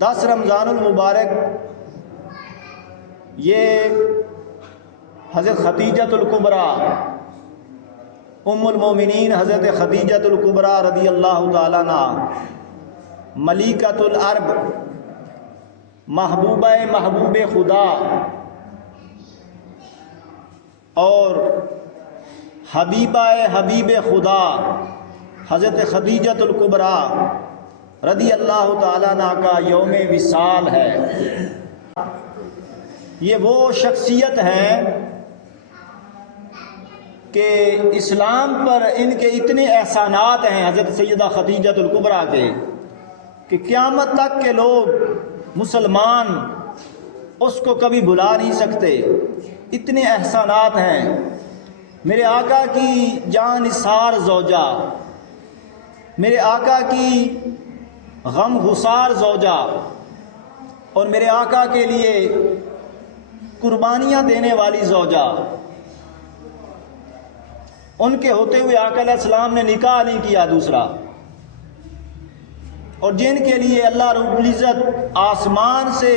10 رمضان المبارک یہ حضرت خدیجۃ الکبریٰ ام المومنین حضرت خدیجۃ الکبریٰ رضی اللہ تعالیٰ عنہا ملیکۃ العرب محبوبہ محبوب خدا اور حبیبہ حبیب خدا حضرت خدیجۃ الکبریٰ رضی اللہ تعالیٰ عنہ کا یوم وصال ہے۔ یہ وہ شخصیت ہیں کہ اسلام پر ان کے اتنے احسانات ہیں حضرت سیدہ خدیجۃ الکبریٰ کے کہ قیامت تک کے لوگ مسلمان اس کو کبھی بھلا نہیں سکتے، اتنے احسانات ہیں۔ میرے آقا کی جان نثار زوجہ، میرے آقا کی غم گسار زوجہ، اور میرے آقا کے لیے قربانیاں دینے والی زوجہ، ان کے ہوتے ہوئے آقا علیہ السلام نے نکاح نہیں کیا دوسرا، اور جن کے لیے اللہ رب العزت آسمان سے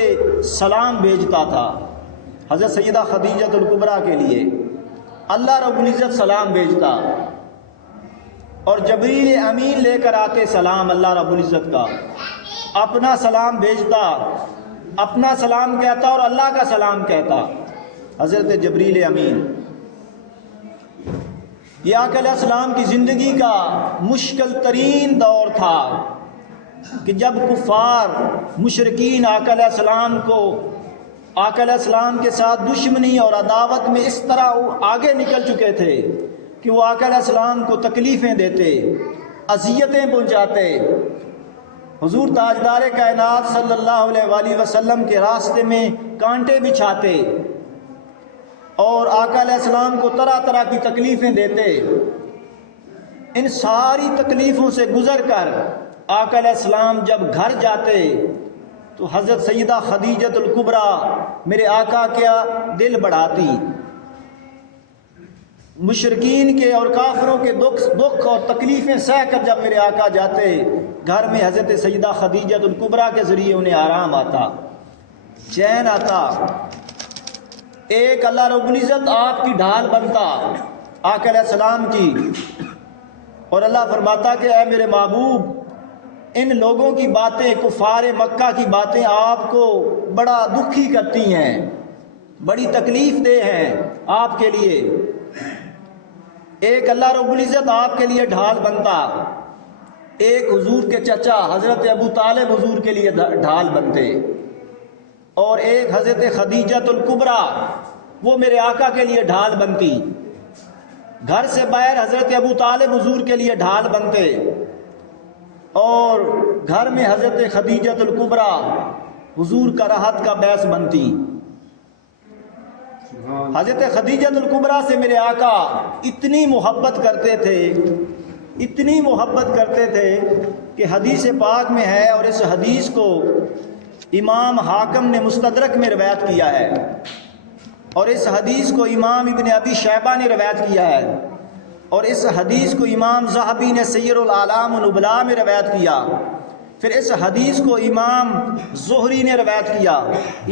سلام بھیجتا تھا، حضرت سیدہ خدیجۃ الکبریٰ کے لیے اللہ رب العزت سلام بھیجتا اور جبریل امین لے کر آتے سلام اللہ رب العزت کا، اپنا سلام بھیجتا، اپنا سلام کہتا اور اللہ کا سلام کہتا حضرت جبریل امین۔ یہ آقا علیہ السلام کی زندگی کا مشکل ترین دور تھا کہ جب کفار مشرکین آقا علیہ السلام کو آقا علیہ السلام کے ساتھ دشمنی اور عداوت میں اس طرح آگے نکل چکے تھے کہ وہ آقا علیہ السلام کو تکلیفیں دیتے، اذیتیں پہنچاتے، حضور تاجدار کائنات صلی اللہ علیہ وآلہ وسلم کے راستے میں کانٹے بچھاتے اور آقا علیہ السلام کو طرح طرح کی تکلیفیں دیتے۔ ان ساری تکلیفوں سے گزر کر آقا علیہ السلام جب گھر جاتے تو حضرت سیدہ خدیجۃ الکبریٰ میرے آقا کا دل بڑھاتی، مشرکین کے اور کافروں کے دکھ اور تکلیفیں سہ کر جب میرے آقا جاتے گھر میں، حضرت سیدہ خدیجۃ الکبریٰ کے ذریعے انہیں آرام آتا، چین آتا، ایک اللہ رب العزت آپ کی ڈھال بنتا آقا علیہ السلام کی، اور اللہ فرماتا کہ اے میرے محبوب، ان لوگوں کی باتیں، کفار مکہ کی باتیں آپ کو بڑا دکھی کرتی ہیں، بڑی تکلیف دہ ہیں آپ کے لیے۔ ایک اللہ رب العزت آپ کے لیے ڈھال بنتا، ایک حضور کے چچا حضرت ابو طالب حضور کے لیے ڈھال بنتے، اور ایک حضرت خدیجۃ الکبریٰ وہ میرے آقا کے لیے ڈھال بنتی۔ گھر سے باہر حضرت ابو طالب حضور کے لیے ڈھال بنتے، اور گھر میں حضرت خدیجۃ الکبریٰ حضور کا راحت کا باعث بنتی۔ حضرت خدیجۃ الکبریٰ سے میرے آقا اتنی محبت کرتے تھے، اتنی محبت کرتے تھے کہ حدیث پاک میں ہے، اور اس حدیث کو امام حاکم نے مستدرک میں روایت کیا ہے، اور اس حدیث کو امام ابن ابی شیبہ نے روایت کیا ہے، اور اس حدیث کو امام ذہبی نے سیر الاعلام النبلاء میں روایت کیا، پھر اس حدیث کو امام زہری نے روایت کیا،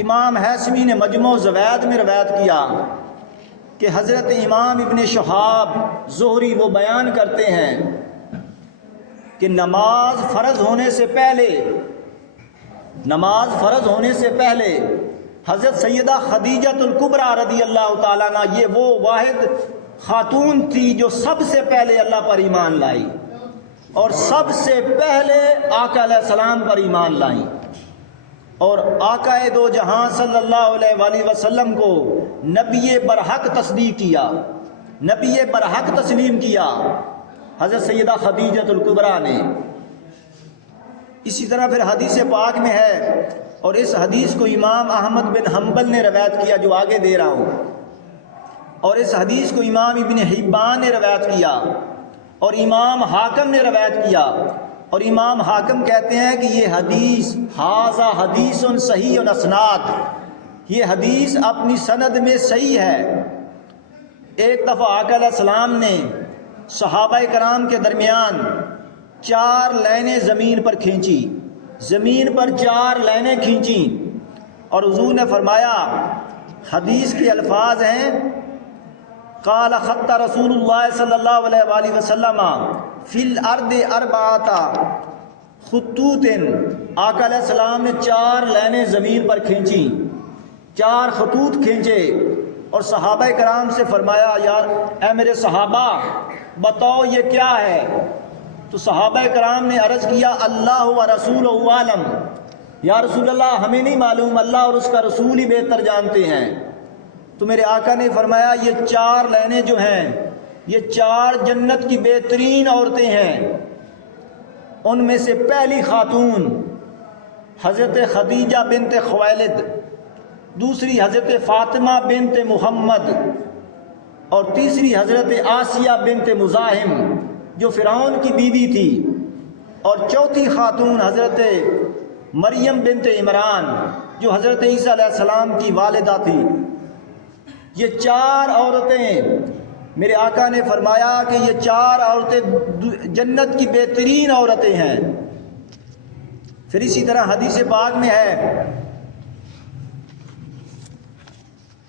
امام حیثمی نے مجموع زوائد میں روایت کیا کہ حضرت امام ابن شہاب زہری وہ بیان کرتے ہیں کہ نماز فرض ہونے سے پہلے حضرت سیدہ خدیجۃ الکبریٰ رضی اللہ تعالیٰ عنہ یہ وہ واحد خاتون تھی جو سب سے پہلے اللہ پر ایمان لائی، اور سب سے پہلے آقا علیہ السلام پر ایمان لائیں، اور آقا دو جہاں صلی اللہ علیہ وآلہ وسلم کو نبی برحق تصدیق کیا، نبی برحق تسلیم کیا حضرت سیدہ خدیجۃ الکبریٰ نے۔ اسی طرح پھر حدیث پاک میں ہے، اور اس حدیث کو امام احمد بن حنبل نے روایت کیا جو آگے دے رہا ہوں، اور اس حدیث کو امام ابن حبان نے روایت کیا، اور امام حاکم نے روایت کیا، اور امام حاکم کہتے ہیں کہ یہ حدیث ھذا حدیث صحیح الاسناد، یہ حدیث اپنی سند میں صحیح ہے۔ ایک دفعہ آقا علیہ السلام نے صحابہ کرام کے درمیان 4 لائنیں زمین پر کھینچی، زمین پر 4 لائنیں کھینچیں اور حضور نے فرمایا، حدیث کے الفاظ ہیں، قال خط رسول اللہ صلی اللہ علیہ وآلہ وسلم فی الارض 4 خطوط، آقا علیہ السلام نے 4 لائنیں زمین پر کھینچیں، 4 خطوط کھینچے اور صحابہ کرام سے فرمایا، یار اے میرے صحابہ بتاؤ یہ کیا ہے؟ تو صحابہ کرام نے عرض کیا، اللہ و رسول عالم، یا رسول اللہ ہمیں نہیں معلوم، اللہ اور اس کا رسول ہی بہتر جانتے ہیں۔ تو میرے آقا نے فرمایا، یہ 4 لائنیں جو ہیں یہ 4 جنت کی بہترین عورتیں ہیں۔ ان میں سے پہلی خاتون حضرت خدیجہ بنت خویلد، دوسری حضرت فاطمہ بنت محمد، اور تیسری حضرت آسیہ بنت مزاحم جو فرعون کی بیوی تھی، اور چوتھی خاتون حضرت مریم بنت عمران جو حضرت عیسیٰ علیہ السلام کی والدہ تھی۔ یہ 4 عورتیں، میرے آقا نے فرمایا کہ یہ 4 عورتیں جنت کی بہترین عورتیں ہیں۔ پھر اسی طرح حدیث پاک میں ہے،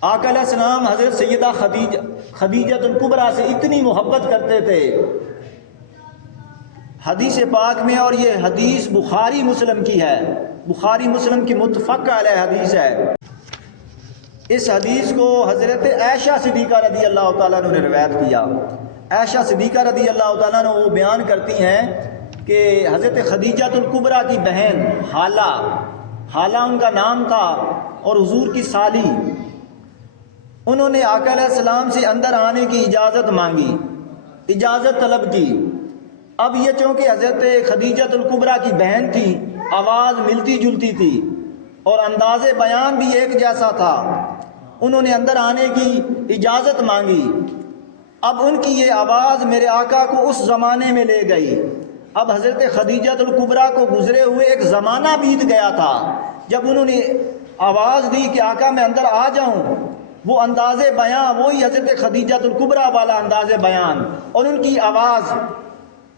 آقا علیہ السلام حضرت سیدہ خدیجہ الکبریٰ سے اتنی محبت کرتے تھے حدیث پاک میں، اور یہ حدیث بخاری مسلم کی ہے، بخاری مسلم کی متفق علیہ حدیث ہے۔ اس حدیث کو حضرت عائشہ صدیقہ رضی اللہ تعالیٰ عنہ نے روایت کیا۔ عائشہ صدیقہ رضی اللہ تعالیٰ عنہ وہ بیان کرتی ہیں کہ حضرت خدیجہ الکبریٰ کی بہن حالہ ان کا نام تھا، اور حضور کی سالی، انہوں نے آقا علیہ السلام سے اندر آنے کی اجازت مانگی، اجازت طلب کی۔ اب یہ چونکہ حضرت خدیجہ الکبریٰ کی بہن تھی، آواز ملتی جلتی تھی اور انداز بیان بھی ایک جیسا تھا، انہوں نے اندر آنے کی اجازت مانگی۔ اب ان کی یہ آواز میرے آقا کو اس زمانے میں لے گئی۔ اب حضرت خدیجہ الکبریٰ کو گزرے ہوئے ایک زمانہ بیت گیا تھا، جب انہوں نے آواز دی کہ آقا میں اندر آ جاؤں، وہ انداز بیان وہی حضرت خدیجہ الکبریٰ والا انداز بیان، اور ان کی آواز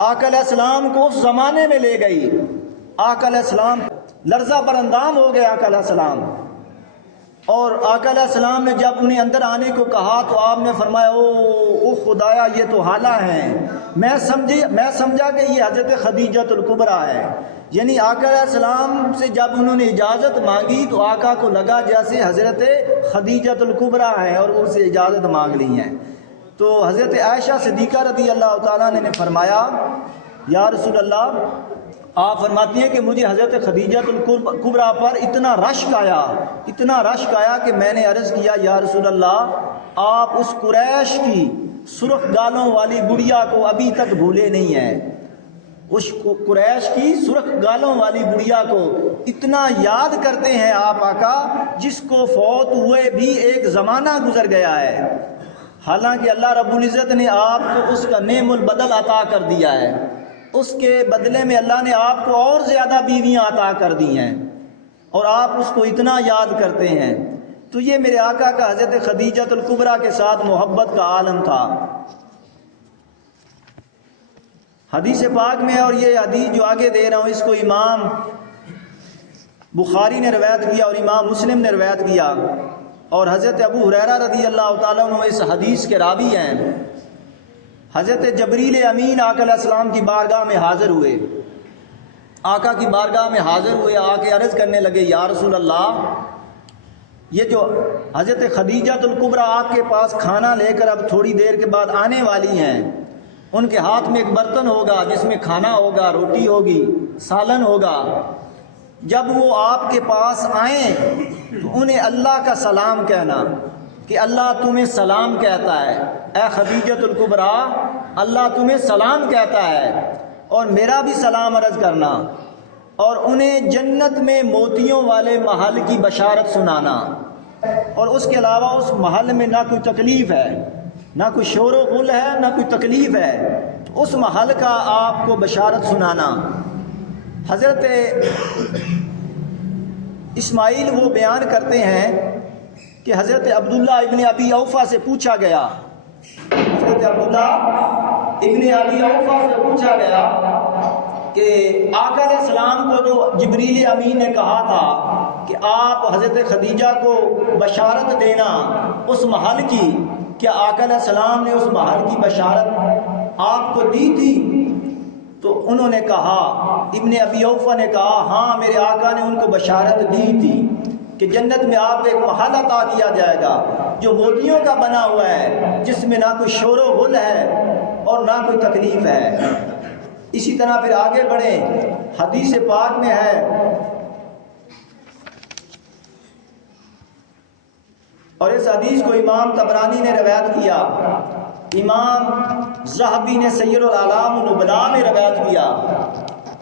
آقا علیہ السلام کو اس زمانے میں لے گئی۔ آقا علیہ السلام لرزہ پر اندام ہو گئے آقا علیہ السلام، اور آقا علیہ السلام نے جب انہیں اندر آنے کو کہا تو آپ نے فرمایا، او خدایا یہ تو حالہ ہیں، میں سمجھا کہ یہ حضرت خدیجہ الکبریٰ ہے۔ یعنی آقا علیہ السلام سے جب انہوں نے اجازت مانگی تو آقا کو لگا جیسے حضرت خدیجہ الکبریٰ ہے اور ان سے اجازت مانگ لی ہیں۔ تو حضرت عائشہ صدیقہ رضی اللہ تعالیٰ نے فرمایا، یا رسول اللہ، آپ فرماتی ہیں کہ مجھے حضرت خدیجہ الکبریٰ پر اتنا رشک آیا کہ میں نے عرض کیا، یا رسول اللہ آپ اس قریش کی سرخ گالوں والی بڑھیا کو ابھی تک بھولے نہیں ہیں، اس قریش کی سرخ گالوں والی بڑھیا کو اتنا یاد کرتے ہیں آپ آقا، جس کو فوت ہوئے بھی ایک زمانہ گزر گیا ہے، حالانکہ اللہ رب العزت نے آپ کو اس کا نعم البدل عطا کر دیا ہے، اس کے بدلے میں اللہ نے آپ کو اور زیادہ بیویاں عطا کر دی ہیں، اور آپ اس کو اتنا یاد کرتے ہیں۔ تو یہ میرے آقا کا حضرت خدیجہ الکبریٰ کے ساتھ محبت کا عالم تھا۔ حدیث پاک میں، اور یہ حدیث جو آگے دے رہا ہوں اس کو امام بخاری نے روایت کیا اور امام مسلم نے روایت کیا، اور حضرت ابو ہریرہ رضی اللہ تعالیٰ عنہ اس حدیث کے راوی ہیں۔ حضرت جبریل امین آقا علیہ السلام کی بارگاہ میں حاضر ہوئے، آقا کی بارگاہ میں حاضر ہوئے، آ کے عرض کرنے لگے، یا رسول اللہ، یہ جو حضرت خدیجہ الکبریٰ آپ کے پاس کھانا لے کر اب تھوڑی دیر کے بعد آنے والی ہیں، ان کے ہاتھ میں ایک برتن ہوگا جس میں کھانا ہوگا، روٹی ہوگی، سالن ہوگا، جب وہ آپ کے پاس آئیں تو انہیں اللہ کا سلام کہنا کہ اللہ تمہیں سلام کہتا ہے، اے خدیجہ الکبریٰ اللہ تمہیں سلام کہتا ہے، اور میرا بھی سلام عرض کرنا، اور انہیں جنت میں موتیوں والے محل کی بشارت سنانا، اور اس کے علاوہ اس محل میں نہ کوئی تکلیف ہے، نہ کوئی شور و غل ہے، نہ کوئی تکلیف ہے، تو اس محل کا آپ کو بشارت سنانا۔ حضرت اسماعیل وہ بیان کرتے ہیں کہ حضرت عبداللہ ابن ابی اوفا سے پوچھا گیا، حضرت عبداللہ ابن ابی اوفا سے پوچھا گیا کہ آقا علیہ السلام کو جو جبریل امین نے کہا تھا کہ آپ حضرت خدیجہ کو بشارت دینا اس محل کی، کیا آقا علیہ السلام نے اس محل کی بشارت آپ کو دی تھی؟ تو انہوں نے کہا، ابن ابی اوفا نے کہا ہاں میرے آقا نے ان کو بشارت دی تھی کہ جنت میں آپ کو ایک محل عطا کیا جائے گا جو موتیوں کا بنا ہوا ہے، جس میں نہ کوئی شور و غل ہے اور نہ کوئی تکلیف ہے۔ اسی طرح پھر آگے بڑھیں، حدیث پاک میں ہے، اور اس حدیث کو امام طبرانی نے روایت کیا، امام ذہبی نے سیر الاعلام النبلاء میں روایت کیا،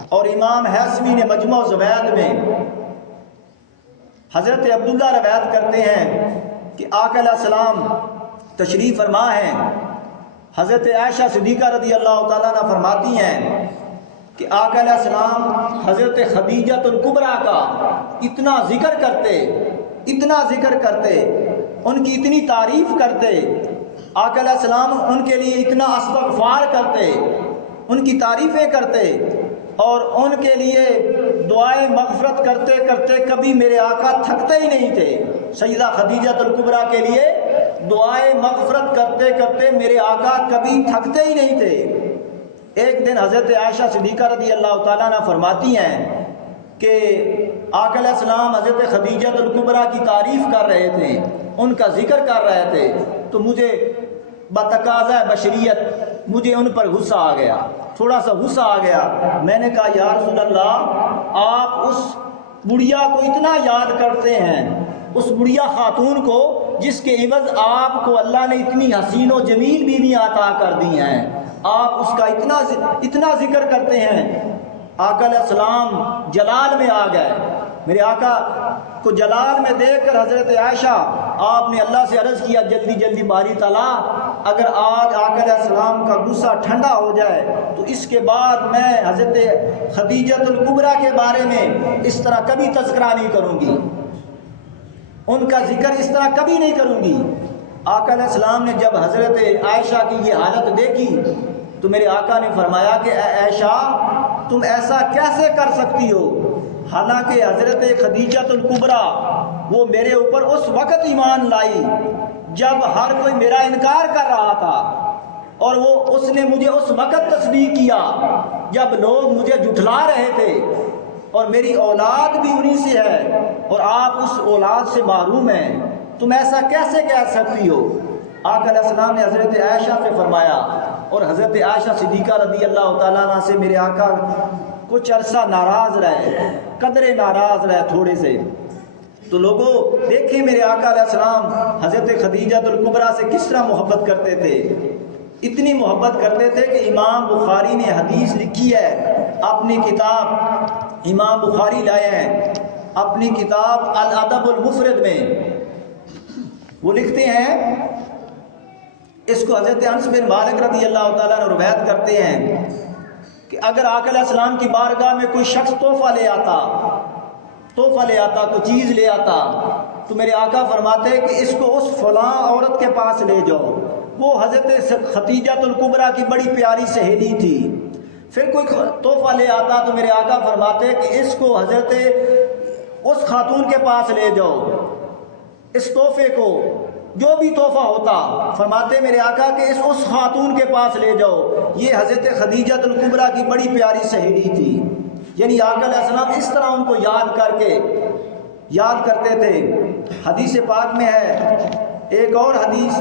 اور امام حیثمی نے مجموع الزوائد میں۔ حضرت عبداللہ روایت کرتے ہیں کہ آقا علیہ السلام تشریف فرما ہیں، حضرت عائشہ صدیقہ رضی اللہ تعالیٰ عنہ فرماتی ہیں کہ آقا علیہ السلام حضرت خدیجہ الکبریٰ کا اتنا ذکر کرتے، ان کی اتنی تعریف کرتے، آقا علیہ السلام ان کے لیے اتنا استغفار کرتے، ان کی تعریفیں کرتے، اور ان کے لیے دعائیں مغفرت کرتے کرتے کبھی میرے آقا تھکتے ہی نہیں تھے۔ سیدہ خدیجہ الکبریٰ کے لیے دعائیں مغفرت کرتے کرتے میرے آقا کبھی تھکتے ہی نہیں تھے۔ ایک دن حضرت عائشہ صدیقہ رضی اللہ تعالیٰ عنہ فرماتی ہیں کہ آقا علیہ السلام حضرت خدیجہ الکبریٰ کی تعریف کر رہے تھے، ان کا ذکر کر رہے تھے، تو مجھے بتقاضۂ بشریت مجھے ان پر غصہ آ گیا، تھوڑا سا غصہ آ گیا۔ میں نے کہا یا رسول اللہ، آپ اس بڑھیا کو اتنا یاد کرتے ہیں، اس بڑھیا خاتون کو جس کے عوض آپ کو اللہ نے اتنی حسین و جمیل بیویاں عطا کر دی ہیں، آپ اس کا اتنا ذکر کرتے ہیں۔ آقا علیہ السلام جلال میں آ گئے، میرے آقا کو جلال میں دیکھ کر حضرت عائشہ آپ نے اللہ سے عرض کیا جلدی جلدی باری تعالیٰ اگر آج آقا علیہ السلام کا غصہ ٹھنڈا ہو جائے تو اس کے بعد میں حضرت خدیجہ الکبریٰ کے بارے میں اس طرح کبھی تذکرہ نہیں کروں گی، ان کا ذکر اس طرح کبھی نہیں کروں گی۔ آقا علیہ السلام نے جب حضرت عائشہ کی یہ حالت دیکھی تو میرے آقا نے فرمایا کہ اے عائشہ تم ایسا کیسے کر سکتی ہو، حالانکہ حضرت خدیجہ الکبریٰ وہ میرے اوپر اس وقت ایمان لائی جب ہر کوئی میرا انکار کر رہا تھا، اور اس نے مجھے اس وقت تصدیق کیا جب لوگ مجھے جھٹلا رہے تھے، اور میری اولاد بھی انہی سے ہے اور آپ اس اولاد سے محروم ہیں، تم ایسا کیسے کہہ سکتی ہو؟ آقا علیہ السلام نے حضرت عائشہ سے فرمایا، اور حضرت عائشہ صدیقہ رضی اللہ تعالیٰ عنہ سے میرے آقا کچھ عرصہ ناراض رہے، قدرے ناراض رہے تھوڑے سے۔ تو لوگوں دیکھیں میرے آقا علیہ السلام حضرت خدیجہ الکبریٰ سے کس طرح محبت کرتے تھے، اتنی محبت کرتے تھے کہ امام بخاری نے حدیث لکھی ہے اپنی کتاب، امام بخاری لائے ہیں اپنی کتاب الادب المفرد میں، وہ لکھتے ہیں، اس کو حضرت انس بن مالک رضی اللہ تعالیٰ نے روایت کرتے ہیں کہ اگر آقا علیہ السلام کی بارگاہ میں کوئی شخص تحفہ لے آتا، کوئی چیز لے آتا، تو میرے آقا فرماتے کہ اس کو اس فلاں عورت کے پاس لے جاؤ، وہ حضرت خدیجہ الکبریٰ کی بڑی پیاری سہیلی تھی۔ پھر کوئی تحفہ لے آتا تو میرے آقا فرماتے کہ اس کو حضرت اس خاتون کے پاس لے جاؤ، اس تحفے کو جو بھی تحفہ ہوتا، فرماتے میرے آقا کہ اس خاتون کے پاس لے جاؤ، یہ حضرت خدیجہ الکبریٰ کی بڑی پیاری سہیلی تھی۔ یعنی آقا علیہ السلام اس طرح ان کو یاد کرتے تھے۔ حدیث پاک میں ہے ایک اور حدیث،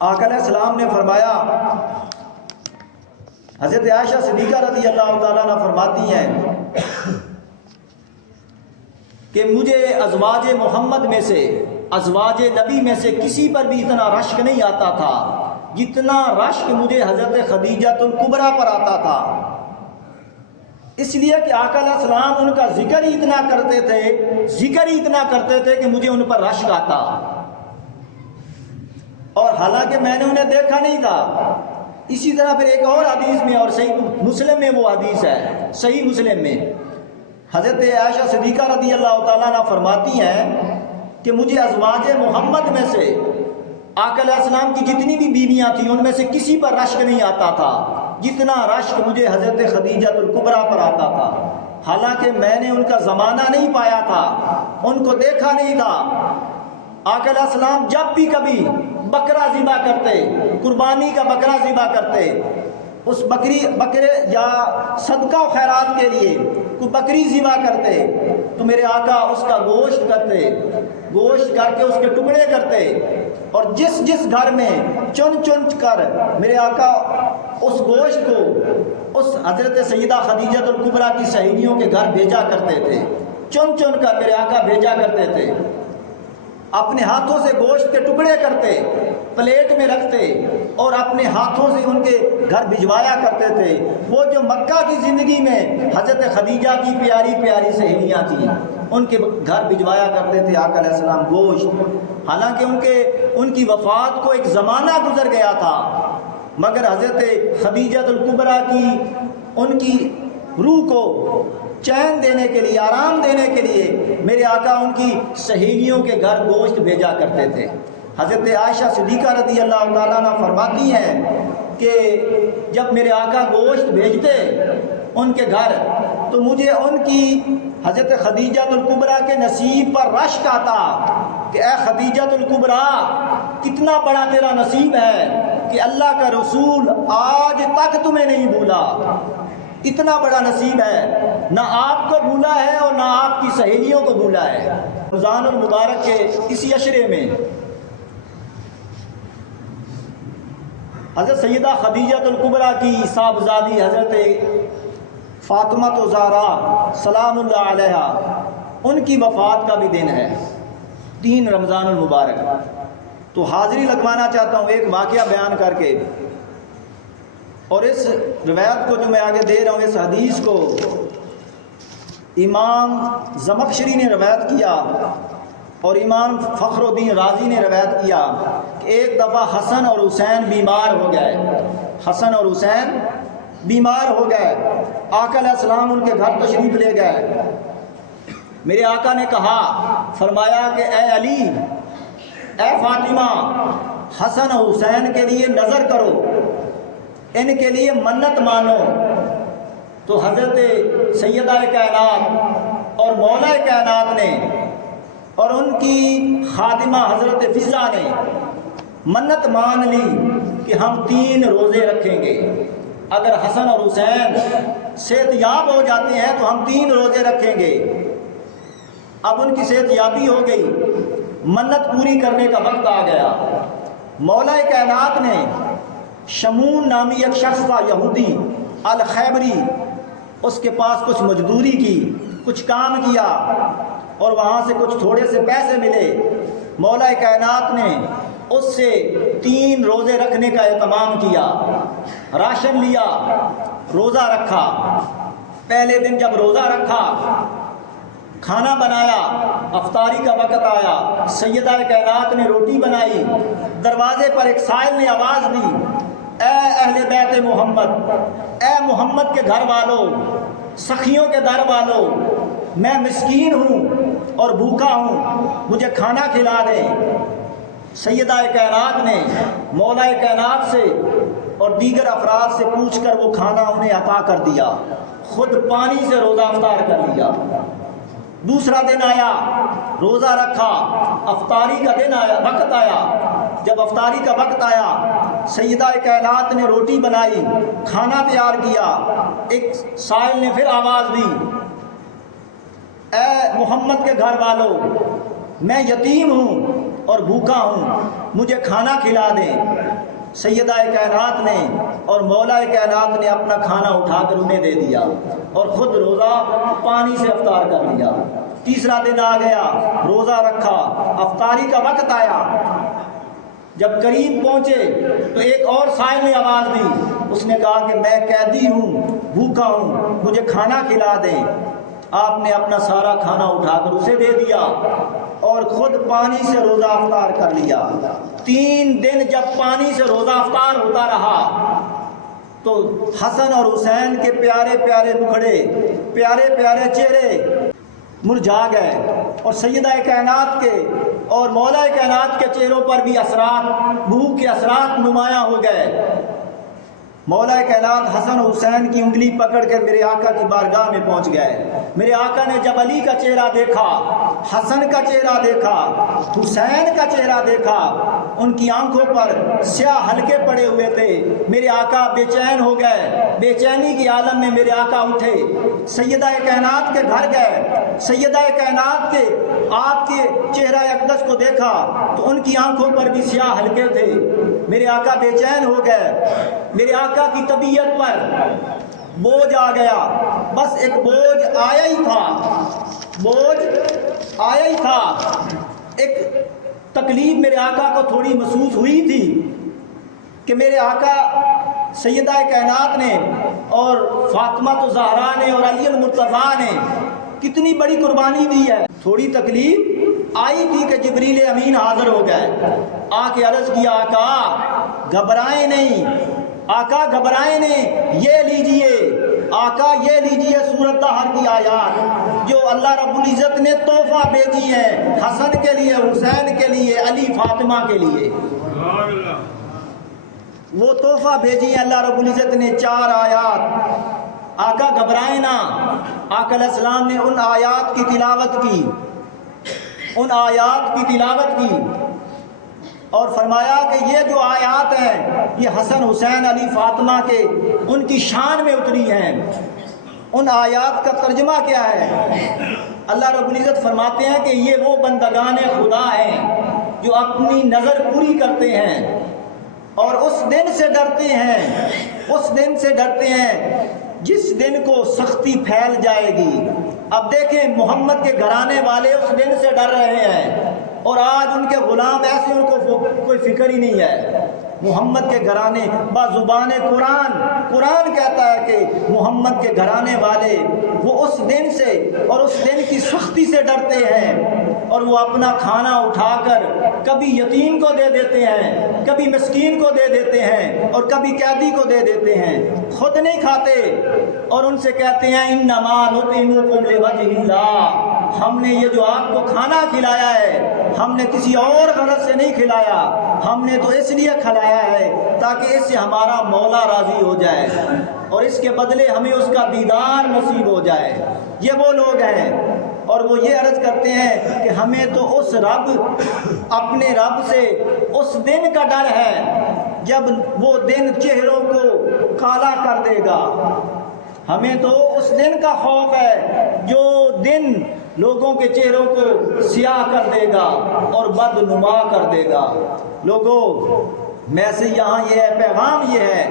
آقا علیہ السلام نے فرمایا، حضرت عائشہ صدیقہ رضی اللہ تعالیٰ عنہ فرماتی ہیں کہ مجھے ازواج محمد میں سے، ازواج نبی میں سے کسی پر بھی اتنا رشک نہیں آتا تھا جتنا رشک مجھے حضرت خدیجہ الکبریٰ پر آتا تھا، اس لیے کہ آقا علیہ السلام ان کا ذکر ہی اتنا کرتے تھے کہ مجھے ان پر رشک آتا، اور حالانکہ میں نے انہیں دیکھا نہیں تھا۔ اسی طرح پھر ایک اور حدیث میں، اور صحیح مسلم میں وہ حدیث ہے، صحیح مسلم میں حضرت عائشہ صدیقہ رضی اللہ تعالیٰ عنہ فرماتی ہیں کہ مجھے ازواج محمد میں سے آقا علیہ السلام کی جتنی بھی بیویاں تھیں ان میں سے کسی پر رشک نہیں آتا تھا، جتنا رشک مجھے حضرت خدیجہ الکبریٰ پر آتا تھا، حالانکہ میں نے ان کا زمانہ نہیں پایا تھا، ان کو دیکھا نہیں تھا۔ آقا علیہ السلام جب بھی کبھی بکرا ذبح کرتے، قربانی کا بکرا ذبح کرتے، اس بکرے یا صدقہ و خیرات کے لیے کوئی بکری ذبح کرتے تو میرے آقا اس کا گوشت کر کے اس کے ٹکڑے کرتے، اور جس جس گھر میں چن چن کر میرے آقا اس گوشت کو اس حضرت سیدہ خدیجہ الکبریٰ کی سہیلیوں کے گھر بھیجا کرتے تھے، چن چن کر میرے آقا بھیجا کرتے تھے، اپنے ہاتھوں سے گوشت کے ٹکڑے کرتے، پلیٹ میں رکھتے اور اپنے ہاتھوں سے ان کے گھر بھجوایا کرتے تھے۔ وہ جو مکہ کی زندگی میں حضرت خدیجہ کی پیاری پیاری سہیلیاں تھیں، ان کے گھر بھجوایا کرتے تھے آقا علیہ السلام گوشت، حالانکہ ان کی وفات کو ایک زمانہ گزر گیا تھا، مگر حضرت خدیجہ الکبریٰ کی ان کی روح کو چین دینے کے لیے، آرام دینے کے لیے میرے آقا ان کی سہیلیوں کے گھر گوشت بھیجا کرتے تھے۔ حضرت عائشہ صدیقہ رضی اللہ تعالیٰ عنہ فرماتی ہیں کہ جب میرے آقا گوشت بھیجتے ان کے گھر تو مجھے ان کی حضرت خدیجہ الکبریٰ کے نصیب پر رشک آتا کہ اے خدیجہ الکبریٰ، کتنا بڑا تیرا نصیب ہے کہ اللہ کا رسول آج تک تمہیں نہیں بھولا، اتنا بڑا نصیب ہے، نہ آپ کو بھولا ہے اور نہ آپ کی سہیلیوں کو بھولا ہے۔ رمضان المبارک کے اسی عشرے میں حضرت سیدہ خدیجہ الکبریٰ کی صاحبزادی حضرت فاطمہ الزہرا سلام اللہ علیہا، ان کی وفات کا بھی دن ہے 3 رمضان المبارک۔ تو حاضری لگوانا چاہتا ہوں ایک واقعہ بیان کر کے، اور اس روایت کو جو میں آگے دے رہا ہوں، اس حدیث کو امام زمخشری نے روایت کیا اور امام فخر الدین رازی نے روایت کیا کہ ایک دفعہ حسن اور حسین بیمار ہو گئے، حسن اور حسین بیمار ہو گئے، آقا علیہ السلام ان کے گھر تشریف لے گئے۔ میرے آقا نے کہا، فرمایا کہ اے علی، اے فاطمہ، حسن اور حسین کے لیے نظر کرو، ان کے لیے منت مانو۔ تو حضرت سیدہ کائنات اور مولا کائنات نے اور ان کی خادمہ حضرت فضہ نے منت مان لی کہ ہم 3 روزے رکھیں گے، اگر حسن اور حسین صحت یاب ہو جاتے ہیں تو ہم 3 روزے رکھیں گے۔ اب ان کی صحت یابی ہو گئی، منت پوری کرنے کا وقت آ گیا۔ مولا کائنات نے شمون نامی ایک شخص تھا یہودی الخیبری، اس کے پاس کچھ مزدوری کی، کچھ کام کیا اور وہاں سے کچھ تھوڑے سے پیسے ملے۔ مولا کائنات نے اس سے 3 روزے رکھنے کا اہتمام کیا، راشن لیا، روزہ رکھا۔ پہلے دن جب روزہ رکھا، کھانا بنایا، افطاری کا وقت آیا، سیدہ کائنات نے روٹی بنائی، دروازے پر ایک سائل نے آواز دی، اے اہل بیت محمد، اے محمد کے گھر والوں، سخیوں کے در والوں، میں مسکین ہوں اور بھوکا ہوں، مجھے کھانا کھلا دیں۔ سیدہ کائنات نے مولا کائنات سے اور دیگر افراد سے پوچھ کر وہ کھانا انہیں عطا کر دیا، خود پانی سے روزہ افطار کر لیا۔ دوسرا دن آیا، روزہ رکھا، افطاری کا دن آیا، وقت آیا۔ جب افطاری کا وقت آیا، سیدہ کائنات نے روٹی بنائی، کھانا تیار کیا، ایک سائل نے پھر آواز دی، اے محمد کے گھر والوں، میں یتیم ہوں اور بھوکا ہوں، مجھے کھانا کھلا دیں۔ سیدہ کائنات نے اور مولا کائنات نے اپنا کھانا اٹھا کر انہیں دے دیا اور خود روزہ پانی سے افطار کر لیا۔ تیسرا دن آ گیا، روزہ رکھا، افطاری کا وقت آیا۔ جب قریب پہنچے تو ایک اور سائل نے آواز دی، اس نے کہا کہ میں قیدی ہوں، بھوکا ہوں، مجھے کھانا کھلا دیں۔ آپ نے اپنا سارا کھانا اٹھا کر اسے دے دیا اور خود پانی سے روزہ افطار کر لیا۔ 3 دن جب پانی سے روزہ افطار ہوتا رہا تو حسن اور حسین کے پیارے پیارے مکھڑے، پیارے پیارے چہرے مرجھا گئے اور سیدہ کائنات کے اور مولا کائنات کے چہروں پر بھی اثرات، بھوک کے اثرات نمایاں ہو گئے۔ مولا کائنات حسن حسین کی انگلی پکڑ کر میرے آقا کی بارگاہ میں پہنچ گئے۔ میرے آقا نے جب علی کا چہرہ دیکھا، حسن کا چہرہ دیکھا، حسین کا چہرہ دیکھا، ان کی آنکھوں پر سیاہ حلقے پڑے ہوئے تھے۔ میرے آقا بے چین ہو گئے، بے چینی کی عالم میں میرے آقا اٹھے، سیدہ کائنات کے گھر گئے، سیدہ کائنات کے آپ کے چہرہ اقدس کو دیکھا تو ان کی آنکھوں پر بھی سیاہ حلقے تھے۔ میرے آقا بے چین ہو گئے، میرے آقا کی طبیعت پر بوجھ آ گیا، بس ایک بوجھ آیا ہی تھا، بوجھ آیا ہی تھا۔ ایک تکلیف میرے آقا کو تھوڑی محسوس ہوئی تھی کہ میرے آقا سیدہ کائنات نے اور فاطمہ الزہرا نے اور علی المرتضیٰ نے کتنی بڑی قربانی دی ہے۔ تھوڑی تکلیف آئی تھی کہ جبریل امین حاضر ہو گئے، آ کے عرض کیا آقا گھبرائیں نہیں، آقا گھبرائیں نہیں، یہ لیجئے آقا، یہ لیجئے سورۃ طہر کی آیات جو اللہ رب العزت نے تحفہ بھیجی ہیں حسن کے لیے، حسین کے لیے، علی فاطمہ کے لیے۔ وہ تحفہ بھیجی ہیں اللہ رب العزت نے 4 آیات۔ آقا گھبرائیں نہ۔ آقا علیہ السلام نے ان آیات کی تلاوت کی، ان آیات کی تلاوت کی اور فرمایا کہ یہ جو آیات ہیں یہ حسن حسین علی فاطمہ کے ان کی شان میں اتری ہیں۔ ان آیات کا ترجمہ کیا ہے؟ اللہ رب العزت فرماتے ہیں کہ یہ وہ بندگان خدا ہیں جو اپنی نظر پوری کرتے ہیں اور اس دن سے ڈرتے ہیں، اس دن سے ڈرتے ہیں جس دن کو سختی پھیل جائے گی۔ اب دیکھیں محمد کے گھرانے والے اس دن سے ڈر رہے ہیں اور آج ان کے غلام ایسے ان کو کوئی فکر ہی نہیں ہے۔ محمد کے گھرانے بازبان قرآن کہتا ہے کہ محمد کے گھرانے والے وہ اس دن سے اور اس دن کی سختی سے ڈرتے ہیں اور وہ اپنا کھانا اٹھا کر کبھی یتیم کو دے دیتے ہیں، کبھی مسکین کو دے دیتے ہیں اور کبھی قیدی کو دے دیتے ہیں، خود نہیں کھاتے اور ان سے کہتے ہیں انما نطعمکم لوجہ اللہ، ہم نے یہ جو آپ کو کھانا کھلایا ہے ہم نے کسی اور غرض سے نہیں کھلایا، ہم نے تو اس لیے کھلایا ہے تاکہ اس سے ہمارا مولا راضی ہو جائے اور اس کے بدلے ہمیں اس کا دیدار نصیب ہو جائے۔ یہ وہ لوگ ہیں اور وہ یہ عرض کرتے ہیں کہ ہمیں تو اس رب، اپنے رب سے اس دن کا ڈر ہے جب وہ دن چہروں کو کالا کر دے گا، ہمیں تو اس دن کا خوف ہے جو دن لوگوں کے چہروں کو سیاہ کر دے گا اور بدنما کر دے گا۔ لوگوں میں سے یہاں یہ ہے، پیغام یہ ہے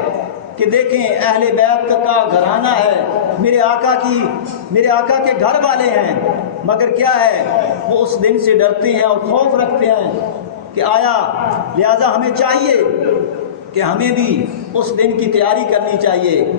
کہ دیکھیں اہل بیت کا گھرانہ ہے، میرے آقا کے گھر والے ہیں، مگر کیا ہے وہ اس دن سے ڈرتے ہیں اور خوف رکھتے ہیں کہ آیا، لہذا ہمیں چاہیے کہ ہمیں بھی اس دن کی تیاری کرنی چاہیے۔